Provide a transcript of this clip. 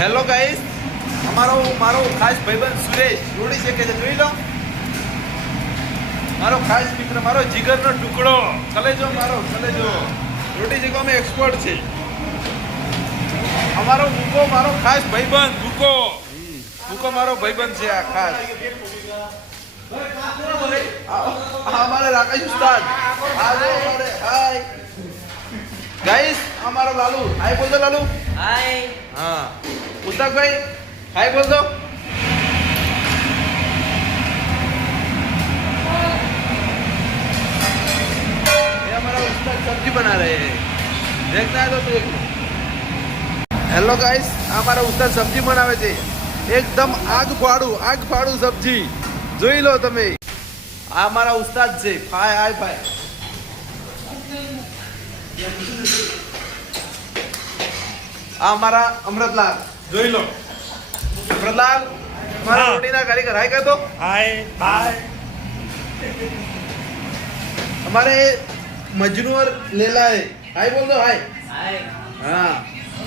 Hello guys, મારો ખાસ ભાઈબંધ સુરેશ રોડી શકે છે, જોઈ લો. મારો ખાસ મિત્ર, મારો જીગરનો ટુકડો, કલેજો રોટી શેકવામાં એક્સપર્ટ છે. અમારો મૂકો મારો ખાસ ભાઈબંધ મૂકો મારો ભાઈબંધ છે આ ખાસ. અમારે રાકેશ ઉસ્તાદ હાય ગાઈસ, અમારો લાલુ હાય બોલજો. લાલુ હાય. હા, ઉસ્તાદભાઈ હાય બોલજો. ये हमारा उस्ताद सब्जी बना रहे हैं, देखना है तो देख लो. હેલો ગાઈસ, અમારા ઉસ્તાદ સબ્જી બનાવે છે, એકદમ આગ ફાડું સબ્જી, જોઈ લો તમે. આ અમારા ઉસ્તાદ છે, હાય ભાઈ. આ અમારા અમૃતલાલ, જોઈ લો. અમૃતલાલ મારા રોટીના કારીગર, હાય કહેતો. हाय हमारे मजनू और लेला है, हाय बोल दो. हाय. હાય. हाँ,